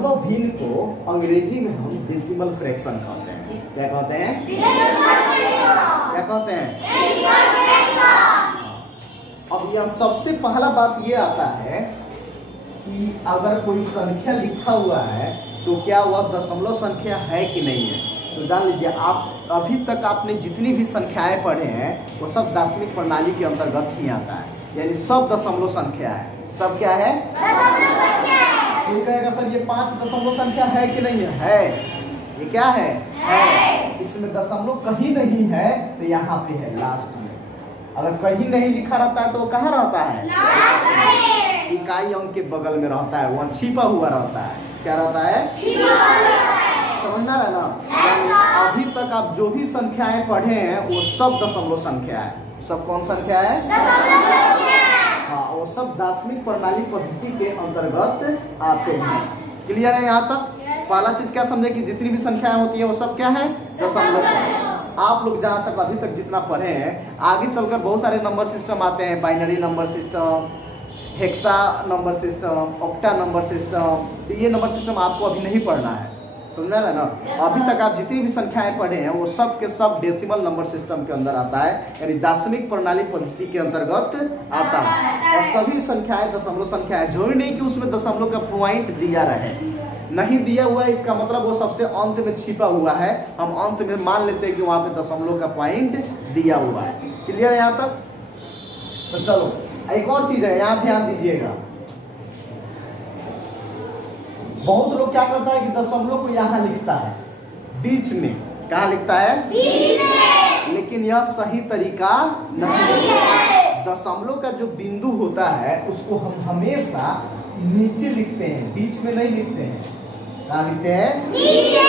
दशमलव भिन्न को अंग्रेजी में हम डेसिमल फ्रैक्शन कहते हैं। क्या कहते हैं? क्या कहते हैं? अब यह सबसे पहला बात ये आता है कि अगर कोई संख्या लिखा हुआ है तो क्या वह दशमलव संख्या है कि नहीं है। तो जान लीजिए, आप अभी तक आपने जितनी भी संख्याएं पढ़े हैं वो सब दशमिक प्रणाली के अंतर्गत ही आता है, यानी सब दशमलव संख्या है। सब क्या है? कोई कहेगा सर ये 5 दशमलव संख्या है कि नहीं है? ये क्या है? इसमें दशमलव कहीं नहीं है तो यहाँ पे है लास्ट में। अगर कहीं नहीं लिखा रहता है तो वो कहाँ रहता है? इकाई अंक के बगल में रहता है, वहाँ छिपा हुआ रहता है। क्या रहता है? समझना रहा ना? यानी अभी तक आप जो भी संख्याएं पढ़े हैं वो सब दशमलव संख्या है। सब कौन संख्या है? हाँ, वो सब दशमिक प्रणाली पद्धति के अंतर्गत आते हैं। क्लियर है यहाँ तक? पहला चीज क्या समझे कि जितनी भी संख्याएं होती है वो सब क्या है? दशमलव। आप लोग जहाँ तक अभी तक जितना पढ़े हैं, आगे चलकर बहुत सारे नंबर सिस्टम आते हैं, binary number system, hexa number system, octa number system. तो ये नंबर सिस्टम आपको अभी नहीं पढ़ना है, समझा रहे ना? अभी तक आप जितनी भी संख्याएं पढ़े हैं वो सब के सब डेसिमल नंबर सिस्टम के अंदर आता है, यानी दशमिक प्रणाली पद्धति के अंतर्गत आता है। और सभी संख्याएं दशमलव संख्याएं, जो नहीं कि उसमें दशमलव का पॉइंट दिया रहे, नहीं दिया हुआ है इसका मतलब वो सबसे अंत में छिपा हुआ है। हम अंत में मान लेते हैं कि वहां पे दशमलव का पॉइंट दिया हुआ है। क्लियर है यहाँ तक? तो चलो एक और चीज है, यहाँ ध्यान दीजिएगा। बहुत लोग क्या करता है कि दशमलव को यहाँ लिखता है बीच में। कहाँ लिखता है? बीच में। लेकिन यह सही तरीका नहीं है। दशमलव का जो बिंदु होता है उसको हम हमेशा नीचे लिखते हैं, बीच में नहीं लिखते हैं। कहाँ लिखते हैं? नीचे।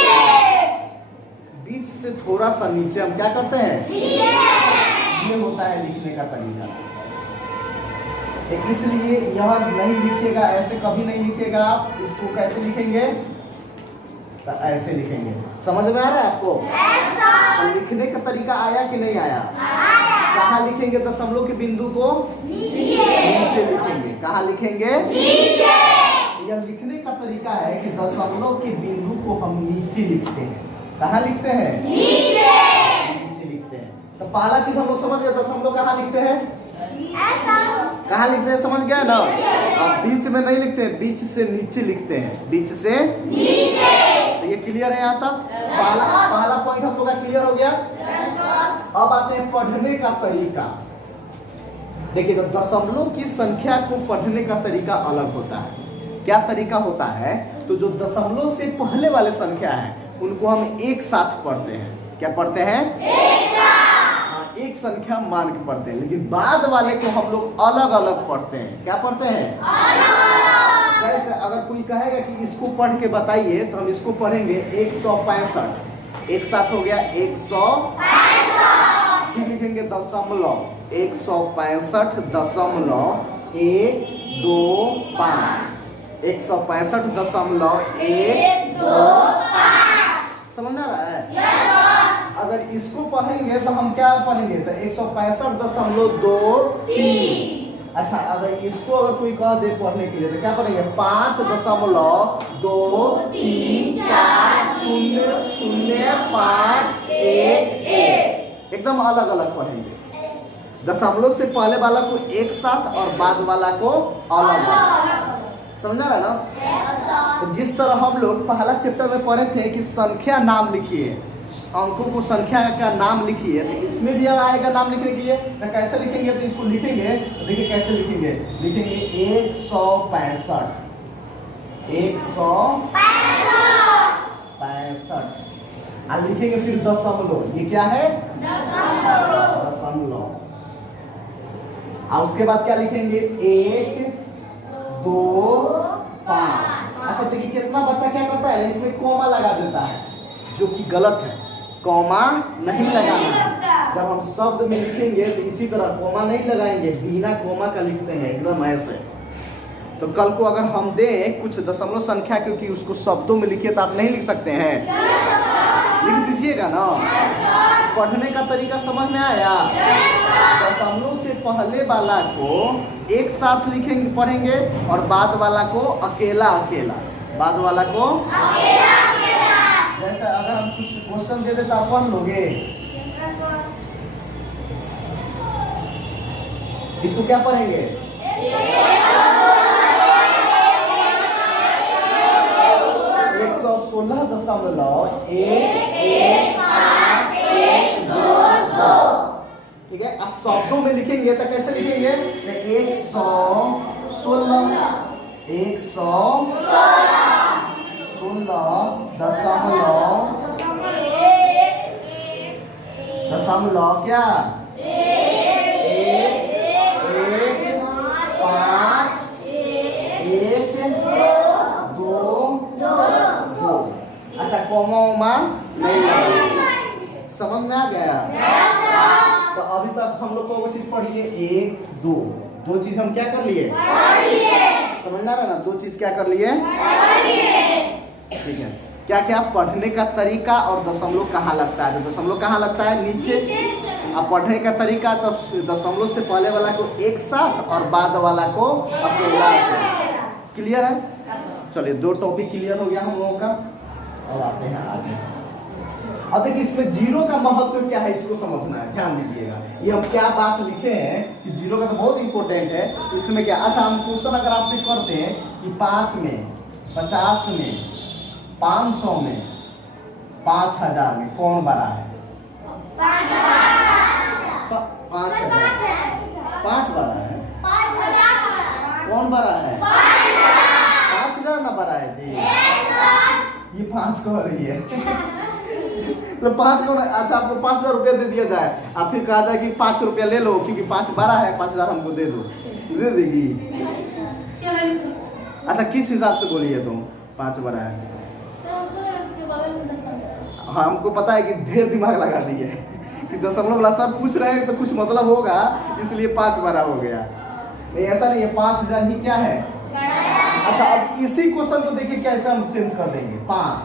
बीच से थोड़ा सा नीचे हम क्या करते हैं? ये होता है लिखने का तरीका। इसलिए यह नहीं लिखेगा, ऐसे कभी नहीं लिखेगा। आप इसको कैसे लिखेंगे? तो ऐसे लिखेंगे। समझ में आ रहा है आपको? तो लिखने का तरीका आया कि नहीं आया? कहाँ लिखेंगे दशमलव के बिंदु को? नीचे लिखेंगे। कहाँ लिखेंगे? नीचे। यह लिखने का तरीका है कि दशमलव के बिंदु को हम नीचे लिखते हैं। कहाँ लिखते हैं? नीचे लिखते हैं। तो पहला चीज हम लोग समझ गए, दशमलव कहाँ लिखते हैं? कहाँ लिखते हैं? समझ गए ना? अब बीच में नहीं लिखते हैं, बीच से नीचे लिखते हैं। बीच से नीचे। तो ये क्लियर है यहाँ तक? पहला पॉइंट हम लोग का क्लियर हो गया। अब आते हैं पढ़ने का तरीका। देखिए, तो दशमलव की संख्या को पढ़ने का तरीका अलग होता है। क्या तरीका होता है? तो जो दशमलव से पहले वाले संख्या है उनको हम एक साथ पढ़ते हैं। क्या पढ़ते हैं? एक संख्या मान के पढ़ते हैं। लेकिन बाद वाले को हम लोग अलग अलग पढ़ते हैं। क्या पढ़ते हैं? जैसे अगर कोई कहेगा कि इसको पढ़ के बताइए तो हम इसको पढ़ेंगे 165। एक साथ हो गया 165। फिर लिखेंगे दशमलव 165.125। 165.125। समझ में आ रहा है? अगर इसको पढ़ेंगे तो हम क्या पढ़ेंगे? तो 165.23। अच्छा, अगर इसको अगर कोई कह दे पढ़ने के लिए तो क्या पढ़ेंगे? 5.23400511। एकदम अलग अलग पढ़ेंगे। दशमलव से पहले वाला को एक साथ और बाद वाला को अलग अलग। समझा रहा ना? तो जिस तरह हम लोग पहला चैप्टर में पढ़े थे कि संख्या नाम लिखिए, अंकों को संख्या का नाम लिखिए, तो इसमें भी आएगा नाम लिखने के लिए। तो कैसे लिखेंगे? तो इसको लिखेंगे, तो देखिए कैसे लिखेंगे। लिखेंगे 165। 165 और लिखेंगे फिर दशमलव। ये क्या है? दशमलव। और उसके बाद क्या लिखेंगे? 1 2 5। अच्छा देखिए, कितना बच्चा क्या करता है, इसमें कॉमा लगा देता है, जो कि गलत है। कॉमा नहीं लगाना है। जब हम शब्द में लिखेंगे तो इसी तरह कॉमा नहीं लगाएंगे, बिना कॉमा का लिखते हैं एकदम ऐसे। तो कल को अगर हम दें कुछ दशमलव संख्या, क्योंकि उसको शब्दों में लिखिए तो आप नहीं लिख सकते हैं, लिख दीजिएगा ना। पढ़ने का तरीका समझ में आया? दशमलव से पहले वाला को एक साथ लिखेंगे, पढ़ेंगे, और बाद वाला को अकेला अकेला। बाद वाला को जैसे अगर हम कुछ क्वेश्चन दे दे तो आप पढ़ लोगे। इसको क्या पढ़ेंगे? 116.11512। ठीक है, अब शब्दों में लिखेंगे तो कैसे लिखेंगे? 116.115 क्या 1 5 1 2 2। अच्छा, कॉमा नहीं लगा। समझ में आ गया? तो अभी तक हम लोग को वो चीज पढ़ लिए 1 2 दो चीज हम क्या कर लिए? समझ में आ रहा ना? दो चीज क्या कर लिए? ठीक है, क्या क्या पढ़ने का तरीका और दशमलव कहाँ लगता है। तो दशमलव कहाँ लगता है? नीचे। अब पढ़ने का तरीका तो दशमलव से पहले वाला को एक साथ और बाद वाला को अकेला। क्लियर है? चलिए, दो टॉपिक क्लियर हो गया हम लोगों का। और आते हैं आगे। अब देखिए, इसमें जीरो का महत्व क्या है इसको समझना है, ध्यान दीजिएगा। ये हम क्या बात लिखे हैं कि जीरो का तो बहुत इंपॉर्टेंट है। इसमें क्या, अच्छा हम क्वेश्चन अगर आपसे करते हैं कि 5 में 50 में 500 में 5000 में कौन बड़ा है? 5000। 5 बड़ा है। कौन बड़ा है? 5000 ना बड़ा है जी। ये 5 कह रही है तो 5 को, अच्छा आपको 5000 रुपया दे दिया जाए, आप फिर कहा जाए कि 5 रुपया ले लो क्योंकि 5 12 है, 5000 हमको दे दो, दे देगी? अच्छा, किस हिसाब से बोली है तुम 5 12 है? हाँ, हमको पता है कि ढेर दिमाग लगा दिए कि दशमलव वाला सब पूछ रहे हैं तो कुछ मतलब होगा, इसलिए 5 12 हो गया। नहीं, ऐसा नहीं है, 5000 ही क्या है? अच्छा, अब इसी क्वेश्चन को देखिए कैसे हम चेंज कर देंगे। 5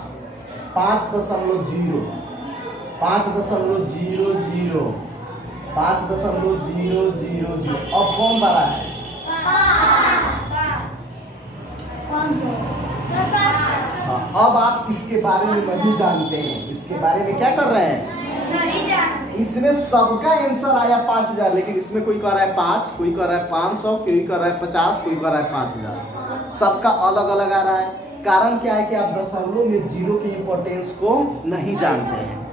5.0 5.000 5.000। अब कौन बड़ा है? 500। हाँ, अब आप इसके बारे में नहीं जानते हैं। इसके बारे में क्या कर रहे हैं? इसमें सबका आंसर आया 5000, लेकिन इसमें कोई कह रहा है 5, कोई कह रहा है 500, कोई कह रहा है 50, कोई कह रहा है 5000। सबका अलग अलग आ रहा है। कारण क्या है कि आप दशमलव में जीरो की इंपॉर्टेंस को नहीं जानते हैं।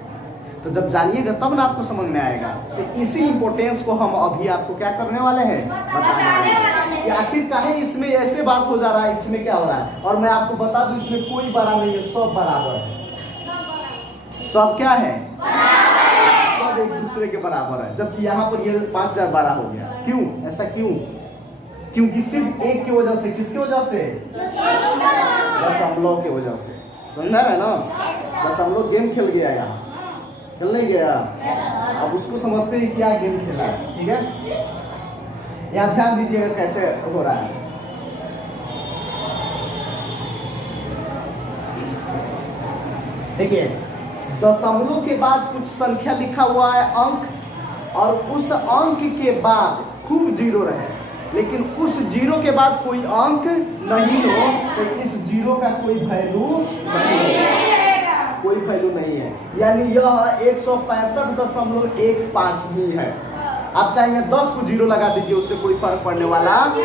तो जब जानिएगा तब ना आपको समझ में आएगा। तो इसी इंपॉर्टेंस को हम अभी आपको क्या करने वाले हैं? बताने वाले हैं कि आखिर काहे इसमें ऐसे बात हो जा रहा है, इसमें क्या हो रहा है। और मैं आपको बता दूं, इसमें कोई बड़ा नहीं है, सब बराबर है। सब क्या है? सब एक दूसरे के बराबर है। जबकि यहाँ पर ये 5000 12 हो गया। क्यों? ऐसा क्यों? क्योंकि सिर्फ एक की वजह से। किसकी वजह से? दशमलव की वजह से। समझ रहे ना? दशमलव गेम खेल गया, यहाँ खेल नहीं गया। अब उसको समझते ही क्या गेम खेला है। ठीक है, यहाँ ध्यान दीजिएगा कैसे हो रहा है। देखिए, दशमलव के बाद कुछ संख्या लिखा हुआ है अंक, और उस अंक के बाद खूब जीरो रहे, लेकिन उस जीरो के बाद कोई अंक नहीं हो तो इस जीरो का कोई वैल्यू नहीं है, कोई वैल्यू नहीं है। यानी यह 165.15 ही है। आप चाहे 10 को जीरो लगा दीजिए, उससे कोई फर्क पड़ने वाला नहीं।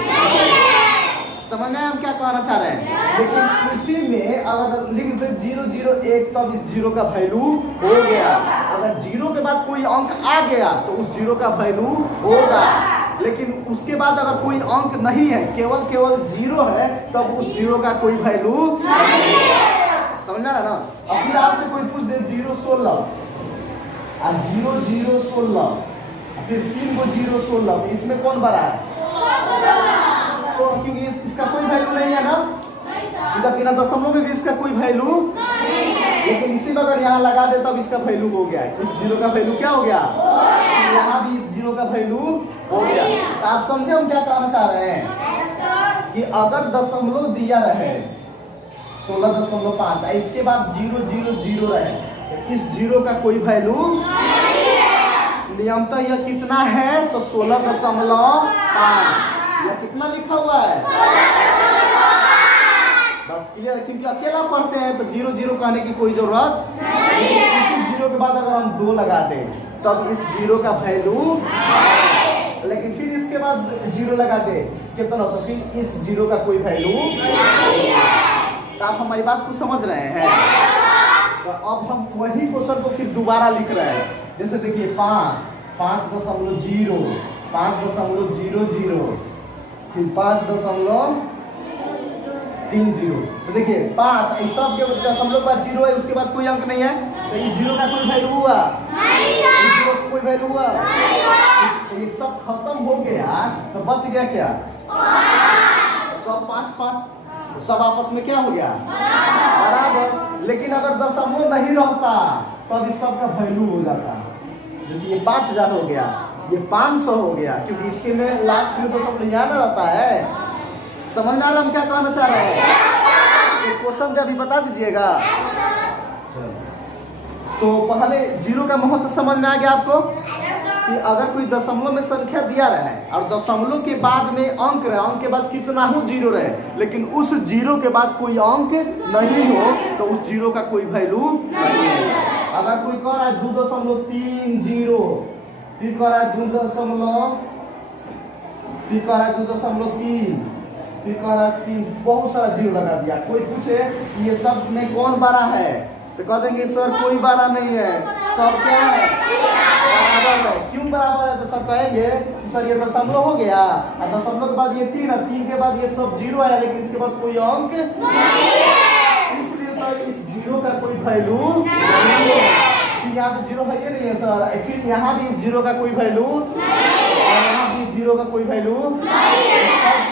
समझ में हम क्या कहना चाह रहे हैं? लेकिन इसी में अगर लिख दे 001, तब इस जीरो का वैल्यू हो गया। अगर जीरो के बाद कोई अंक आ गया तो उस जीरो का वैल्यू होगा। लेकिन उसके बाद अगर कोई अंक नहीं है, केवल जीरो है, तब उस जीरो का कोई वैल्यू नहीं है। समझ में आ रहा ना? अब फिर आपसे कोई पूछ दे 0 16 और 0 0 16, फिर 3 को 0 16, तो इसमें कौन बड़ा है? क्योंकि इसका कोई वैल्यू नहीं है ना, बिना दशमलव में भी इसका कोई वैल्यू नहीं है। लेकिन इसी में अगर यहाँ लगा दे तब इसका वैल्यू हो गया। इस जीरो का वैल्यू क्या हो गया? यहाँ भी इस जीरो का वैल्यू हो गया। तो आप समझे हम क्या कहना चाह रहे हैं कि अगर दशमलव दिया रहे 16.5, इसके बाद 0 0 0 रहे, तो इस जीरो का कोई वैल्यू नहीं है। नियमतः यह कितना है? तो 16.5। यह कितना लिखा हुआ है? बस क्लियर है, क्योंकि अकेला पढ़ते हैं तो 0 0 कहने की कोई जरूरत नहीं है। इसी 0 के बाद अगर हम 2 लगा दें तब इस 0 का वैल्यू, लेकिन फिर इसके बाद 0 लगा दे कितना होता, फिर इस 0 का कोई वैल्यू नहीं है। तो आप हमारी बात को समझ रहे हैं? तो अब हम वही क्वेश्चन को फिर दोबारा लिख रहे हैं। जैसे देखिए 5 5.0 5.00 फिर 5.30। तो देखिए 5 इस सब के दशमलव के बाद 0 है, उसके बाद कोई अंक नहीं है, तो इस 0 का कोई वैल्यू हुआ नहीं, इस 0 का कोई वैल्यू हुआ नहीं, ये सब खत्म हो गया तो बच गया क्या? 5 सब 5 5 सब आपस में क्या हो गया? बराबर। लेकिन अगर दशमलव नहीं रहता तब इस सब का वैल्यू हो जाता। जैसे ये 5000 हो गया, ये 500 हो गया, क्योंकि इसके में लास्ट में दशमलव यहाँ ना रहता है। समझ में आ रहा हम क्या कहना चाह रहे हैं? एक क्वेश्चन दे, अभी बता दीजिएगा। तो पहले 0 का महत्व समझ में आ गया आपको कि अगर कोई दशमलव में संख्या दिया रहे और दशमलव के बाद में अंक रहे, अंक के बाद कितना हो 0 रहे, लेकिन उस 0 के बाद कोई अंक नहीं हो तो उस 0 का कोई वैल्यू नहीं है। अगर कोई कह रहा है 2.30, फिर कह रहा है 2.3, फिर कह रहा है 2.3, फिर कह रहा है 3, बहुत सारा 0 लगा दिया। कोई पूछे ये सब में कौन बड़ा है तो कह देंगे सर कोई बड़ा नहीं है, सब क्या है? बराबर है। क्यों बराबर है? तो सब कहेंगे कि सर ये दशमलव हो गया और दशमलव के बाद ये 3 है, 3 के बाद ये सब 0 है, लेकिन इसके बाद कोई अंक नहीं है, इसलिए सर इस 0 का कोई वैल्यू नहीं है। यहाँ तो 0 है ये नहीं है सर, फिर यहाँ भी इस 0 का कोई वैल्यू और यहाँ भी 0 का कोई वैल्यू सब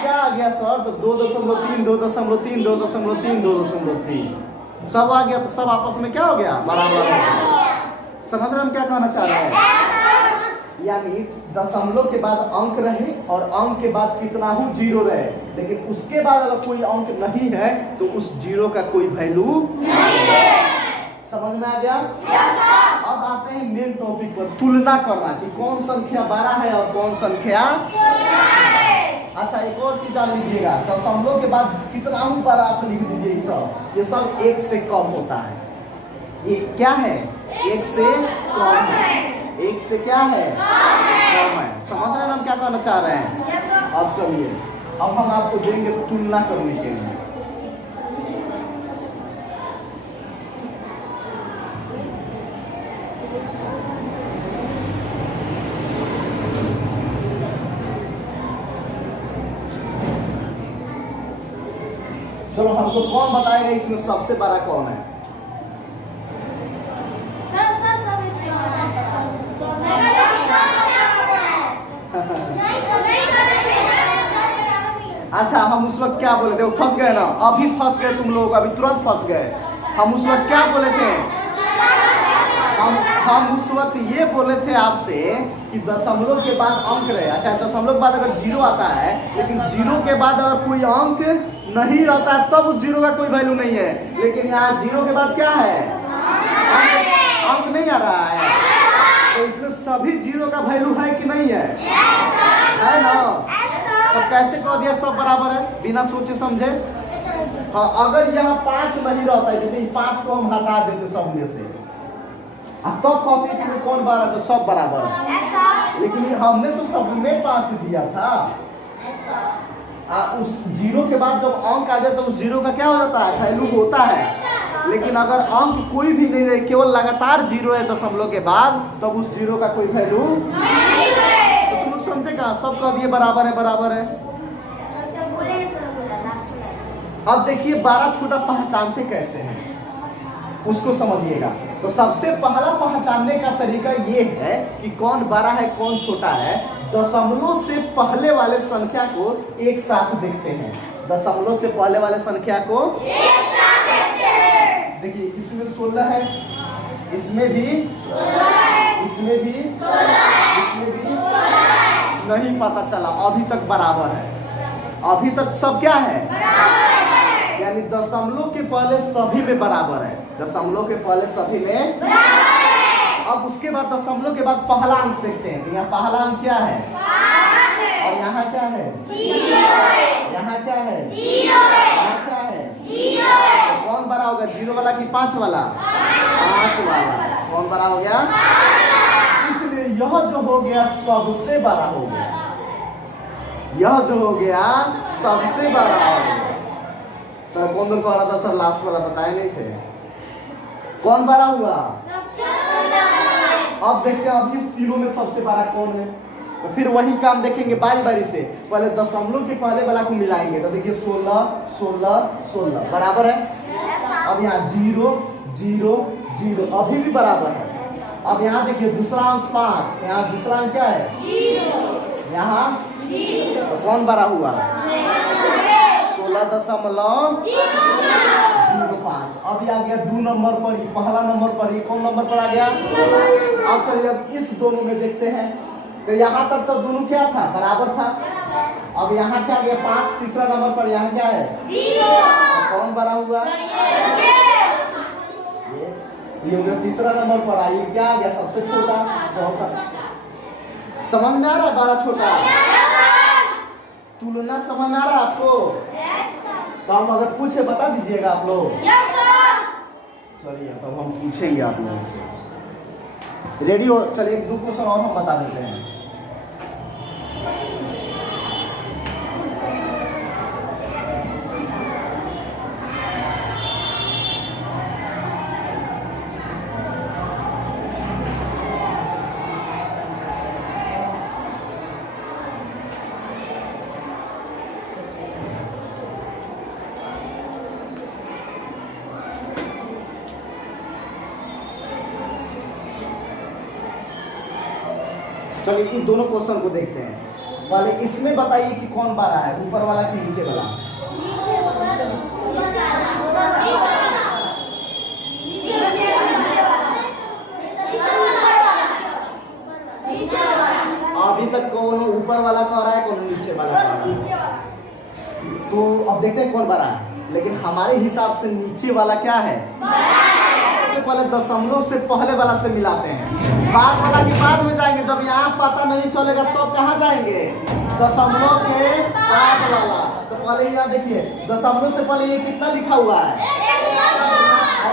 क्या आ गया सर? तो 2.3 2.3 2.3 2.3 सब आ गया, तो सब आपस में क्या हो गया? बराबर हो गया। समझ रहे हम क्या कहना चाह रहे हैं? यानी दशमलव के बाद अंक रहे और अंक के बाद कितना हो 0 रहे, लेकिन उसके बाद अगर कोई अंक नहीं है तो उस 0 का कोई वैल्यू नहीं है। समझ में आ गया? अब आते हैं मेन टॉपिक पर, तुलना करना कि कौन संख्या बड़ा है और कौन संख्या छोटा है। अच्छा एक और चीज जान लीजिएगा, दशमलव के बाद कितना बड़ा आप लिख दीजिए, ये सब 1 से कम होता है। ये क्या है? 1 से कम है। 1 से क्या है? कम है। समझ रहे हैं हम क्या कहना चाह रहे हैं? अब चलिए अब हम आपको देंगे तुलना करने के लिए। चलो हमको कौन बताएगा इसमें सबसे बड़ा कौन है? अच्छा हम उस वक्त क्या बोले थे? वो फंस गए ना, अभी फंस गए तुम लोग, अभी तुरंत फंस गए। हम उस वक्त क्या बोले थे? हम उस वक्त ये बोले थे आपसे कि दशमलव के बाद अंक रहे। अच्छा दशमलव के बाद अगर 0 आता है, लेकिन 0 के बाद अगर कोई अंक नहीं रहता है तब उस 0 का कोई वैल्यू नहीं है, लेकिन यहाँ 0 के बाद क्या है? अंक नहीं आ रहा है, तो इसमें सभी 0 का वैल्यू है कि नहीं है? है ना? तो कैसे कह दिया सब बराबर है बिना सोचे समझे? हाँ अगर यहाँ 5 नहीं रहता है, जैसे 5 को हम हटा देते सब में से, तो कहते इसमें कौन बड़ा है? तो सब बराबर है, लेकिन हमने तो सब में 5 दिया था। उस 0 के बाद जब अंक आ जाए तो उस 0 का क्या हो जाता है? वैल्यू होता है। लेकिन अगर अंक कोई भी नहीं रहे, केवल लगातार 0 है दशमलव के बाद, तब उस 0 का कोई वैल्यू नहीं है। तो तुम लोग समझेगा? सब कह दिए बराबर है बराबर है। अब देखिए बड़ा छोटा पहचानते कैसे हैं उसको समझिएगा। तो सबसे पहला पहचानने का तरीका ये है कि कौन बड़ा है कौन छोटा है, दशमलव से पहले वाले संख्या को एक साथ देखते हैं। दशमलव से पहले वाले संख्या को एक साथ देखते हैं। देखिए इसमें 16 है, इसमें भी 16 है, इसमें भी 16 है, इसमें भी 16 है। नहीं पता चला, अभी तक बराबर है, अभी तक सब क्या है? बराबर है। यानी दशमलव के पहले सभी में बराबर है, दशमलव के पहले सभी में बराबर है। अब उसके बाद दशमलव के बाद पहला अंक देखते हैं। यहाँ पहला अंक क्या है? 5 है। और यहाँ क्या है? 0 है। यहाँ क्या है? 0 है। यहाँ क्या है? 0 कौन बड़ा होगा, 0 वाला कि 5 वाला? 5 वाला। कौन बड़ा हो गया? इसलिए यह जो हो गया सबसे बड़ा हो गया, यह जो हो गया सबसे बड़ा हो गया। तो कौन दोनों को आ रहा था, सब लास्ट वाला बताए नहीं थे। कौन बड़ा हुआ? अब देखते हैं अब इस तीनों में सबसे बड़ा कौन है। तो फिर वही काम देखेंगे बारी बारी से। पहले दशमलव के पहले वाला को मिलाएंगे तो देखिए 16 16 16 बराबर है। अब यहाँ 0 0 0 अभी भी बराबर है। अब यहाँ देखिए दूसरा अंक 5, यहाँ दूसरा अंक क्या है? 0। यहाँ 0। तो कौन बड़ा हुआ? 16.05। अभी आ गया 2 नंबर पर ही, पहला नंबर पर ही। कौन नंबर पर आ गया? अब चलिए अब इस दोनों में देखते हैं। तो यहाँ तक तो दोनों क्या था? बराबर था। अब यहाँ क्या गया? 5 तीसरा नंबर पर, यहाँ क्या है? 0। तो कौन बड़ा हुआ? ये हो गया तीसरा नंबर पर। आइए क्या आ गया? सबसे छोटा, चौथा। समझ में आ रहा है? बड़ा छोटा तुलना समझ में आ रहा है आपको? तो हम अगर पूछे बता दीजिएगा आप लोग। चलिए तब हम पूछेंगे आप लोगों से। रेडी हो? चलिए 2 क्वेश्चन और हम बता देते हैं। चलिए इन दोनों क्वेश्चन को देखते हैं। पहले इसमें बताइए कि कौन बड़ा है, ऊपर वाला कि नीचे वाला? अभी तक कौन ऊपर वाला का रहा है, कौन नीचे वाला का रहा है? तो अब देखते हैं कौन बड़ा है। लेकिन हमारे हिसाब से नीचे वाला क्या है? सबसे पहले दशमलव से पहले वाला से मिलाते हैं। बाद वाला के बाद में जाएंगे। जब यहाँ पता नहीं चलेगा तो कहाँ जाएंगे? दशमलव के बाद वाला। तो पहले यहाँ देखिए दशमलव से पहले ये कितना लिखा हुआ है?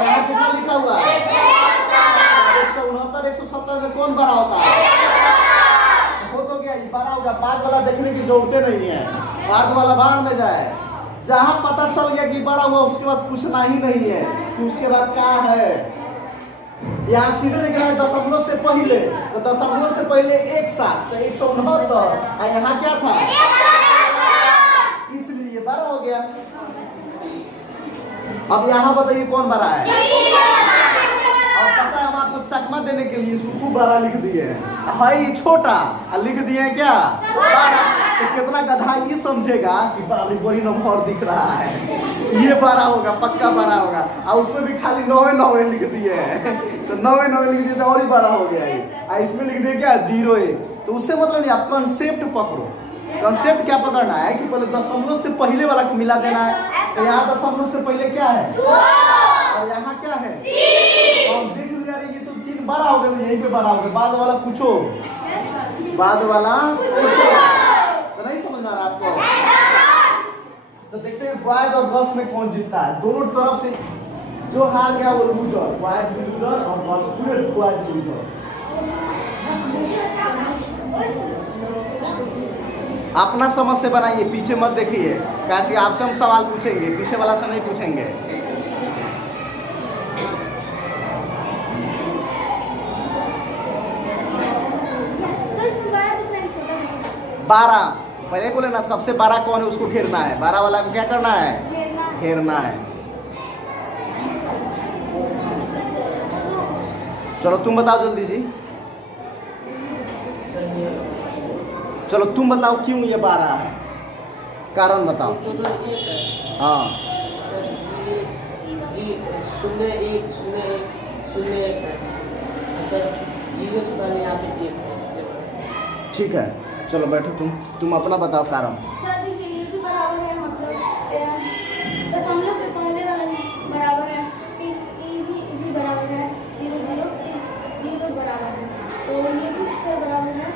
यहाँ कितना लिखा हुआ है? 169 170 में कौन बड़ा होता है? हो तो गया, ये बड़ा होगा। बाद वाला देखने की जरूरत नहीं है, बाद वाला बाहर में जाए। जहाँ पता चल गया कि बड़ा हुआ उसके बाद पूछना ही नहीं है कि उसके बाद क्या है। यहाँ सीधे लिख रहा है दशमलव से पहले, तो दशमलव से पहले 1 7 तो 169 और यहाँ क्या था? इसलिए बड़ा हो गया। अब यहाँ बताइए कौन बड़ा है? और पता है हम आपको चकमा देने के लिए इसको बड़ा लिख दिए है ये छोटा और लिख दिए हैं क्या? बड़ा। तो कितना गधा ये समझेगा कि बाबरी बड़ी नंबर दिख रहा है, ये बड़ा होगा, पक्का बड़ा होगा। और उसमें भी खाली 9 लिख दिए हैं। तो 9 लिख दिए तो और ही बड़ा हो गया ये। इसमें लिख दिए क्या? 0 1। तो उससे मतलब नहीं, आप कॉन्सेप्ट पकड़ो। कॉन्सेप्ट क्या पकड़ना है कि पहले दशमलव से पहले वाला को मिला देना है। तो यहाँ दशमलव से पहले क्या है? 2 और यहाँ क्या है? 3। तो देख लिया ये तो 3 बड़ा हो गया, यहीं पे बड़ा हो गया। बाद वाला पूछो, बाद वाला पूछो। तो नहीं समझ में आ रहा आपको? तो देखते हैं बॉयज और गर्ल्स में कौन जीतता है। दोनों तरफ से जो हार गया वो लूजर, बॉयज भी लूजर और गर्ल्स पूरे बॉयज लूजर। अपना समझ से बनाइए, पीछे मत देखिए। कैसे आपसे हम सवाल पूछेंगे, पीछे वाला से नहीं पूछेंगे। बारह पहले बोले ना, सबसे बड़ा कौन है उसको घेरना है। 12 वाला को क्या करना है? घेरना है। चलो तुम बताओ जल्दी जी। चलो तुम बताओ क्यों ये 12 है, कारण बताओ। हाँ 0 1 0 1 0 1 सर 0 से पहले यहाँ पे 1 है। ठीक है चलो बैठो, तुम अपना बताओ कारण। सर देखिए ये भी बराबर है, मतलब दशमलव से पहले वाला भी बराबर है, फिर ये भी बराबर है, 0 0 0 बराबर है, तो ये भी सर बराबर है।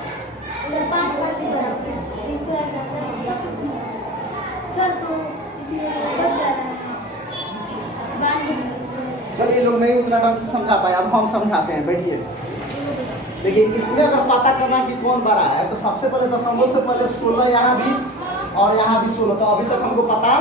अगर 5 5 भी बराबर है, तीसरा जाता है सर, तो इसमें बच जा रहा है। चलिए लोग नहीं उतना ढंग से समझा पाए, अब हम समझाते हैं, बैठिए। देखिए इसमें अगर पता करना कि कौन बड़ा है तो सबसे पहले दशमलव से पहले 16 यहाँ भी और यहाँ भी 16, तो अभी तक हमको पता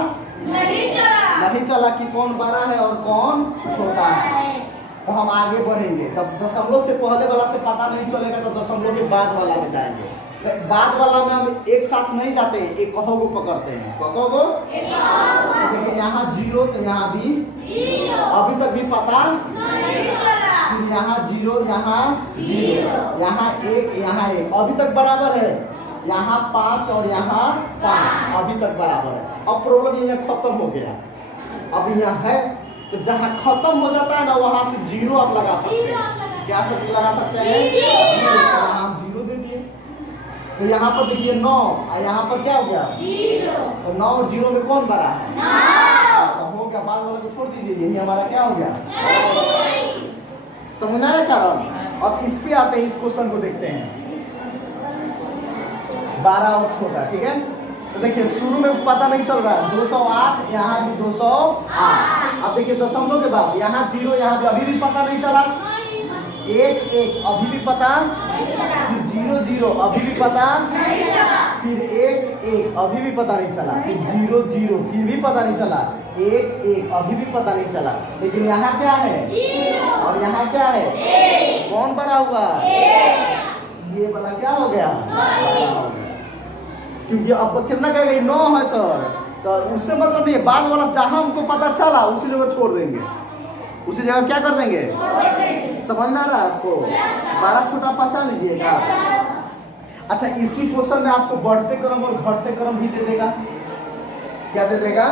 नहीं चला कि कौन बड़ा है और कौन छोटा है। तो हम आगे बढ़ेंगे, जब दशमलव से पहले वाला से पता नहीं चलेगा तो दशमलव के बाद वाला में जाएंगे। तो बाद वाला में हम एक साथ नहीं जाते हैं, एक कहो को पकड़ते हैं। कहो को देखिए यहाँ 0 तो यहाँ भी अभी तक भी पता, फिर यहाँ 0 यहाँ 0 यहाँ 1 यहाँ 1 अभी तक बराबर है, यहाँ 5 और यहाँ 5 अभी तक बराबर है। अब प्रॉब्लम ये खत्म हो गया, अब यहाँ है तो जहाँ खत्म हो जाता है ना वहां से 0 आप लगा सकते हैं। क्या सब लगा सकते हैं? यहाँ हम 0 दे दिए, तो यहाँ पर देखिए 9 और यहाँ पर क्या हो गया 0, तो 9 और 0 में कौन बड़ा है? 9। तो हो गया, बाद वाले को छोड़ दीजिए, यही हमारा क्या हो गया? समझना है कारण। अब इस पे आते हैं, इस क्वेश्चन को देखते हैं 12 और छोटा, ठीक है। तो देखिए शुरू में पता नहीं चल रहा है, 208 यहाँ भी 208। अब देखिए दशमलव के बाद यहाँ 0 यहाँ भी अभी भी पता नहीं चला, 1 1 अभी भी पता, फिर 0 0 अभी भी पता, फिर 1 1 अभी भी पता नहीं चला, फिर 0 0 फिर भी पता नहीं चला, 1 1 अभी भी पता नहीं चला। लेकिन यहाँ क्या है और यहाँ क्या है? कौन बड़ा हुआ? ये वाला क्या हो गया? क्योंकि अब कितना कहेगा 9 है सर, तो उससे मतलब नहीं है, बाद वाला जहाँ हमको पता चला उसी जगह छोड़ देंगे, उसी जगह क्या कर देंगे? समझ में आ रहा है आपको? 12 छोटा पहचान लीजिएगा। अच्छा इसी क्वेश्चन में आपको बढ़ते क्रम और घटते क्रम भी दे देगा। क्या दे देगा?